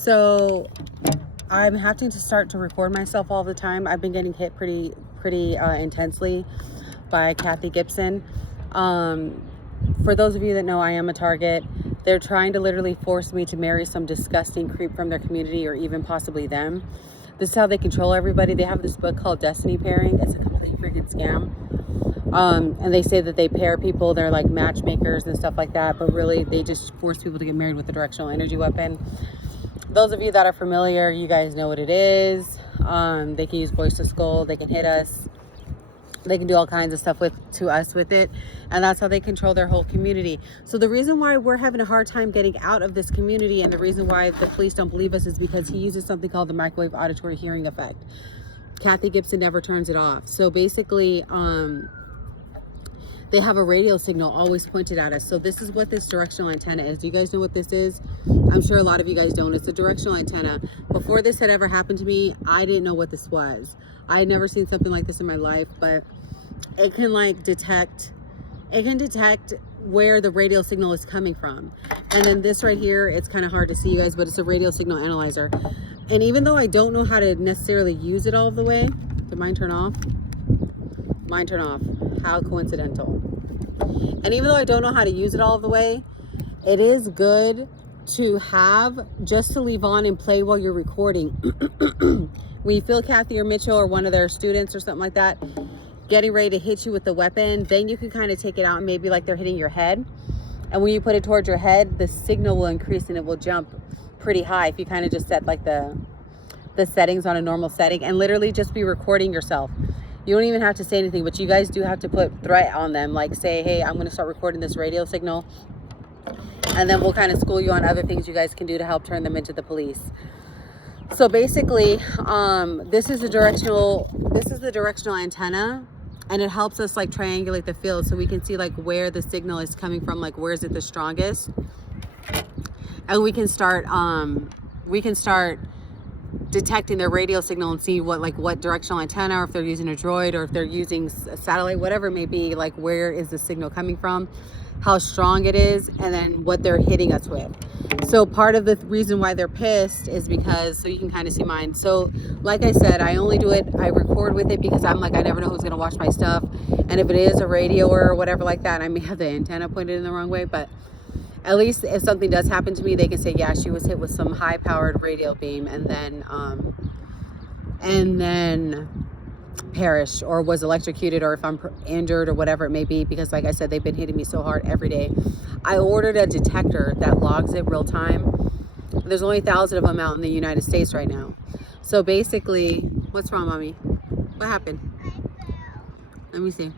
So I'm having to start to record myself all the time. I've been getting hit pretty intensely by Kathy Gibson. For those of you that know, I am a target. They're trying to literally force me to marry some disgusting creep from their community, or even possibly them. This is how they control everybody. They have this book called Destiny Pairing. It's a complete freaking scam. And they say that they pair people, they're like matchmakers and stuff like that, but really they just force people to get married with a directional energy weapon. Those of you that are familiar, you guys know what it is. They can use voice to skull, they can hit us, they can do all kinds of stuff to us with it, and that's how they control their whole community. So the reason why we're having a hard time getting out of this community, and the reason why the police don't believe us, is because he uses something called the microwave auditory hearing effect. Kathy Gibson never turns it off. So basically, they have a radio signal always pointed at us. So this is what this directional antenna is. Do you guys know what this is? I'm sure a lot of you guys don't. It's a directional antenna. Before this had ever happened to me, I didn't know what this was. I had never seen something like this in my life, but it can like detect where the radio signal is coming from. And then this right here, it's kind of hard to see, you guys, but it's a radio signal analyzer. And even though I don't know how to necessarily use it all of the way, did mine turn off? Mine turn off. How coincidental. And even though I don't know how to use it all of the way, it is good to have just to leave on and play while you're recording. When you feel Kathy or Mitchell or one of their students or something like that getting ready to hit you with the weapon, then you can kind of take it out and maybe like they're hitting your head. And when you put it towards your head, the signal will increase and it will jump pretty high if you kind of just set like the settings on a normal setting and literally just be recording yourself. You don't even have to say anything, but you guys do have to put threat on them, like say, hey, I'm going to start recording this radio signal, and then we'll kind of school you on other things you guys can do to help turn them into the police. So basically, this is the directional antenna, and it helps us like triangulate the field so we can see like where the signal is coming from, like where is it the strongest, and we can start detecting their radio signal and see what directional antenna, or if they're using a droid, or if they're using a satellite, whatever it may be, like where is the signal coming from, how strong it is, and then what they're hitting us with. So part of the reason why they're pissed is because, so you can kind of see mine. So like I said, I only do it, I record with it because I'm like, I never know who's going to watch my stuff. And if it is a radio or whatever like that, I may have the antenna pointed in the wrong way, but at least if something does happen to me, they can say, yeah, she was hit with some high powered radio beam and then perished or was electrocuted, or if I'm injured or whatever it may be, because like I said, they've been hitting me so hard every day. I ordered a detector that logs it real time. There's only 1,000 of them out in the United States right now. So basically, what's wrong, mommy? What happened? Let me see.